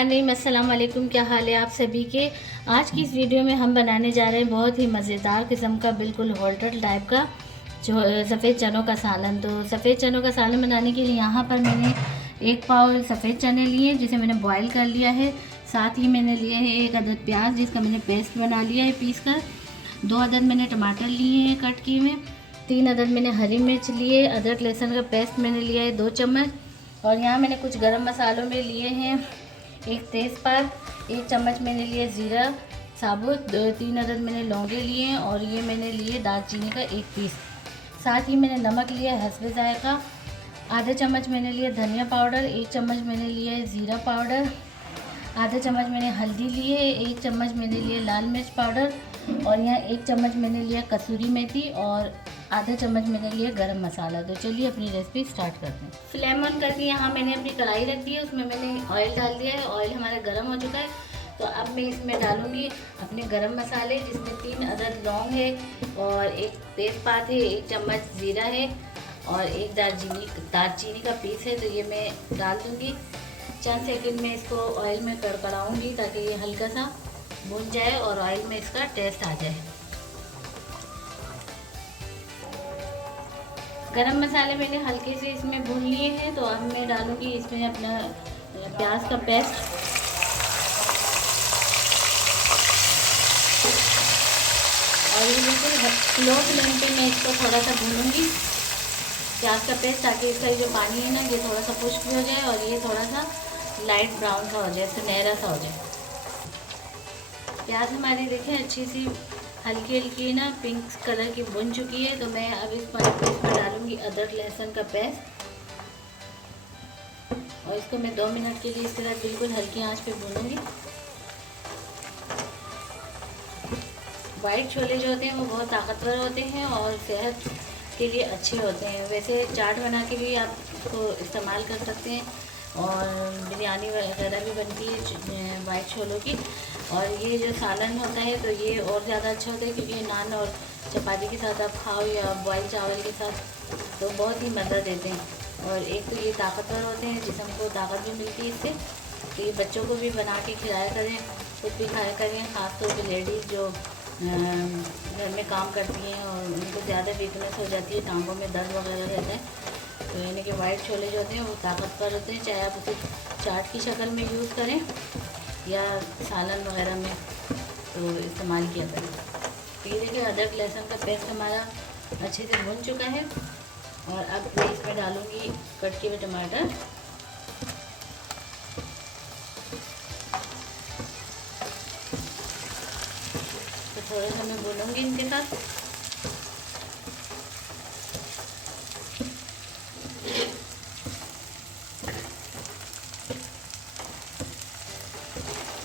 Morning, अस्सलाम वालेकुम। क्या हाल है आप सभी के। आज की इस वीडियो में हम बनाने जा रहे हैं बहुत ही मज़ेदार किस्म का बिल्कुल होटल टाइप का जो सफ़ेद चनों का सालन। तो सफ़ेद चनों का सालन बनाने के लिए यहाँ पर मैंने 1 पाव सफ़ेद चने लिए जिसे मैंने बॉईल कर लिया है। साथ ही मैंने लिए हैं 1 अदद प्याज जिसका मैंने पेस्ट बना लिया है पीस कर। 2 अदद मैंने टमाटर लिए हैं कट किए हुए। 3 अदद मैंने हरी मिर्च लिए। अदरक लहसुन का पेस्ट मैंने लिया है 2 चम्मच। और यहाँ मैंने कुछ गरम मसालों में लिए हैं 1 तेज़पात, 1 चम्मच मैंने लिए ज़ीरा साबुत, 3 अदद मैंने लौंगे लिए हैं और ये मैंने लिए दालचीनी का 1 पीस। साथ ही मैंने नमक लिया है हस्बे ज़ायक़ा। आधा चम्मच मैंने लिया धनिया पाउडर, 1 चम्मच मैंने लिया है ज़ीरा पाउडर, आधा चम्मच मैंने हल्दी लिए, 1 चम्मच मैंने लिए लाल मिर्च पाउडर और यहाँ 1 चम्मच मैंने लिया कसूरी मेथी और आधा चम्मच मैंने लिया गरम मसाला। तो चलिए अपनी रेसिपी स्टार्ट करते हैं। फ्लेम ऑन करके यहाँ मैंने अपनी कढ़ाई रख दी है, उसमें मैंने ऑयल डाल दिया है। ऑयल हमारा गर्म हो चुका है तो अब मैं इसमें डालूँगी अपने गरम मसाले जिसमें 3 अदद लौंग है और 1 तेज़पात है, 1 चम्मच ज़ीरा है और 1 दालचीनी का पीस है। तो ये मैं डाल दूँगी। चंद सेकंड में इसको ऑयल में कड़कड़ाऊँगी ताकि ये हल्का सा भुन जाए और ऑयल में इसका टेस्ट आ जाए। गरम मसाले मैंने हल्के से इसमें भून लिए हैं तो अब मैं डालूँगी इसमें अपना प्याज का पेस्ट और ये बिल्कुल स्लो फ्लेम पे मैं इसको थोड़ा सा भूनूँगी प्याज का पेस्ट ताकि इसका जो पानी है ना ये थोड़ा सा खुश्क भी हो जाए और ये थोड़ा सा लाइट ब्राउन सा हो जाए, सुनहरा सा हो जाए। प्याज हमारी देखें अच्छी सी हल्की हल्की ना पिंक कलर की भुन चुकी है। तो मैं अब इस पर डालूंगी अदरक लहसुन का पेस्ट और इसको मैं 2 मिनट के लिए इस तरह बिल्कुल हल्की आंच पे भूनूंगी। वाइट छोले जो होते हैं वो बहुत ताकतवर होते हैं और सेहत के लिए अच्छे होते हैं। वैसे चाट बना के भी आप इसको इस्तेमाल कर सकते हैं और बिरयानी वगैरह भी बनती है वाइट छोलों की। और ये जो सालन होता है तो ये और ज़्यादा अच्छा होता है क्योंकि ये नान और चपाती के साथ आप खाओ या बॉयल चावल के साथ तो बहुत ही मज़ा देते हैं। और एक तो ये ताकतवर होते हैं, जिस्म को ताकत भी मिलती है इससे। तो ये बच्चों को भी बना के खिलाया करें, खुद भी खाया करें। ख़ासतौर पर लेडीज़ जो घर में काम करती हैं और उनको ज़्यादा वीकनेस हो जाती है, टांगों में दर्द वगैरह रहता है तो यानी कि वाइट छोले जो होते हैं वो ताकतवर होते हैं। चाहे आप उसे चाट की शक्ल में यूज़ करें या सालन वगैरह में तो इस्तेमाल किया करें। तो ये देखिए अदरक लहसुन का पेस्ट हमारा अच्छे से भुन चुका है और अब मैं इसमें डालूँगी कट किए हुए टमाटर तो थोड़ा सा मैं भूनूँगी इनके साथ।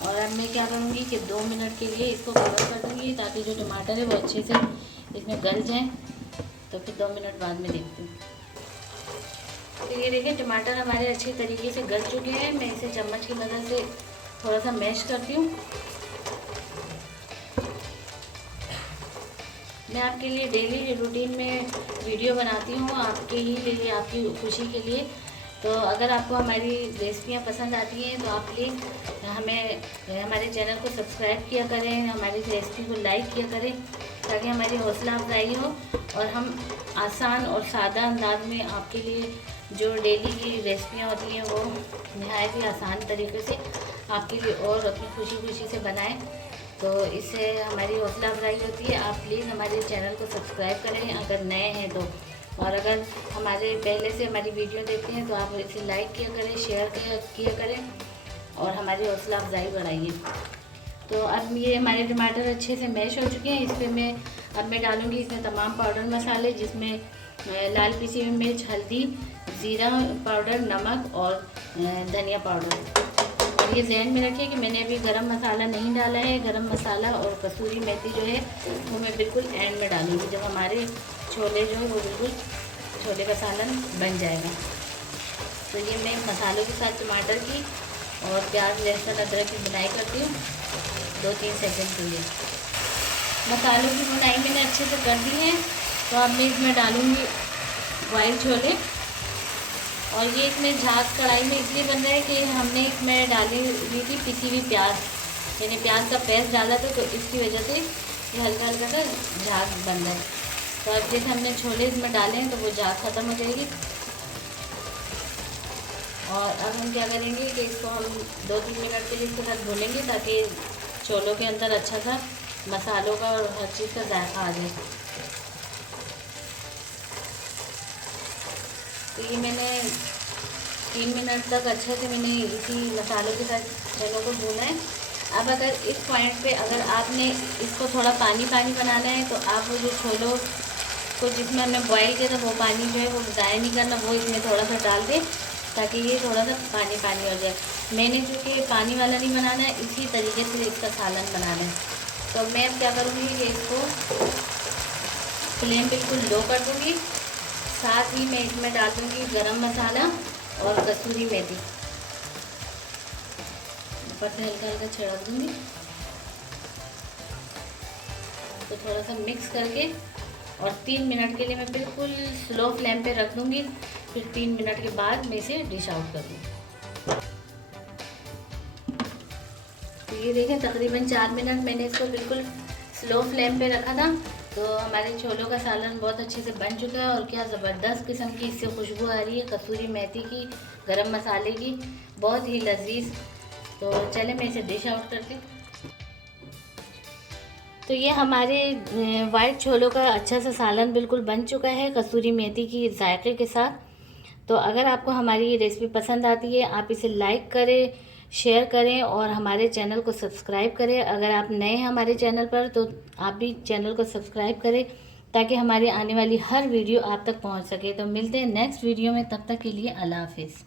और अब मैं क्या करूँगी कि 2 मिनट के लिए इसको कवर कर दूँगी ताकि जो टमाटर है वो अच्छे से इसमें गल जाए। तो फिर 2 मिनट बाद में देखती हूँ। तो ये देखिए टमाटर हमारे अच्छे तरीके से गल चुके हैं। मैं इसे चम्मच की मदद से थोड़ा सा मैश करती हूँ। मैं आपके लिए डेली रूटीन में वीडियो बनाती हूँ आपके ही लिए, आपकी खुशी के लिए। तो अगर आपको हमारी रेसिपियाँ पसंद आती हैं तो आप प्लीज़ हमारे चैनल को सब्सक्राइब किया करें, हमारी रेसिपी को लाइक किया करें ताकि हमारी हौसला अफजाई हो और हम आसान और सादा अंदाज में आपके लिए जो डेली की रेसिपियाँ होती हैं वो नहायत ही आसान तरीके से आपके लिए और अपनी खुशी से बनाएं। तो इससे हमारी हौसला अफजाई होती है। आप प्लीज़ हमारे चैनल को सब्सक्राइब करें अगर नए हैं तो, और अगर हमारे पहले से हमारी वीडियो देखते हैं तो आप इसे लाइक किया करें, शेयर किया करें और हमारी हौसला अफजाई बढ़ाइए। तो अब ये हमारे टमाटर अच्छे से मैश हो चुके हैं। इस पर अब मैं डालूँगी इसमें तमाम पाउडर मसाले जिसमें लाल पिसी हुई मिर्च, हल्दी, ज़ीरा पाउडर, नमक और धनिया पाउडर। और ये ध्यान में रखिए कि मैंने अभी गरम मसाला नहीं डाला है। गरम मसाला और कसूरी मेथी जो है वो मैं बिल्कुल एंड में डालूँगी जब हमारे छोले जो है वो बिल्कुल छोले का सालन बन जाएगा। तो ये मैं मसालों के साथ टमाटर की और प्याज लहसुन अदरक की बुनाई करती हूँ 2-3 सेकंड के लिए। मसालों की बुनाई मैंने अच्छे से कर दी है। तो अब मैं इसमें डालूँगी बॉयल छोले और ये इसमें झाग कढ़ाई में इसलिए बन रहा है कि हमने इसमें डाली हुई थी पिसी हुई प्याज, यानी प्याज का पेस्ट डाला था, तो इसकी वजह से ये हल्का हल्का सा झाग बन रहा है। तो अब जैसे हमने छोले इसमें डाले हैं तो वो झाग ख़त्म हो जाएगी। और अब हम क्या करेंगे कि इसको हम 2-3 मिनट के लिए इसके साथ भूनेंगे, ताकि छोलों के अंदर अच्छा सा मसालों का और हर चीज़ का जायका आ जाए। तो ये मैंने 3 मिनट तक अच्छे से मैंने इसी मसालों के साथ चनों को भूना है। अब अगर इस पॉइंट पे अगर आपने इसको थोड़ा पानी पानी बनाना है, तो आप वो जो छोलों को जिसमें हमने बॉईल किया था वो पानी जो है वो ज़ाया नहीं करना, वो इसमें थोड़ा सा डाल दें ताकि ये थोड़ा सा पानी पानी हो जाए। मैंने चूँकि पानी वाला नहीं बनाना है, इसी तरीके से इसका सालन बनाना है। तो मैं अब क्या करूँगी कि इसको फ्लेम बिल्कुल लो कर दूँगी, साथ ही मैं इसमें डाल दूँगी गरम मसाला और कसूरी मेथी, ऊपर से हल्का हल्का छिड़क दूँगी। तो थोड़ा सा मिक्स करके और 3 मिनट के लिए मैं बिल्कुल स्लो फ्लेम पे रख दूँगी। फिर 3 मिनट के बाद मैं इसे डिश आउट कर दूँगी। तो ये देखें तकरीबन 4 मिनट मैंने इसको बिल्कुल स्लो फ्लेम पे रखा था। तो हमारे छोलों का सालन बहुत अच्छे से बन चुका है और क्या ज़बरदस्त किस्म की इससे खुशबू आ रही है कसूरी मेथी की, गरम मसाले की, बहुत ही लजीज। तो चले मैं इसे डिश आउट करती हूँ। तो ये हमारे वाइट छोलों का अच्छा सा सालन बिल्कुल बन चुका है कसूरी मेथी की जायके के साथ। तो अगर आपको हमारी ये रेसिपी पसंद आती है, आप इसे लाइक करें, शेयर करें और हमारे चैनल को सब्सक्राइब करें। अगर आप नए हैं हमारे चैनल पर तो आप भी चैनल को सब्सक्राइब करें, ताकि हमारी आने वाली हर वीडियो आप तक पहुंच सके। तो मिलते हैं नेक्स्ट वीडियो में, तब तक के लिए अल्लाह हाफिज़।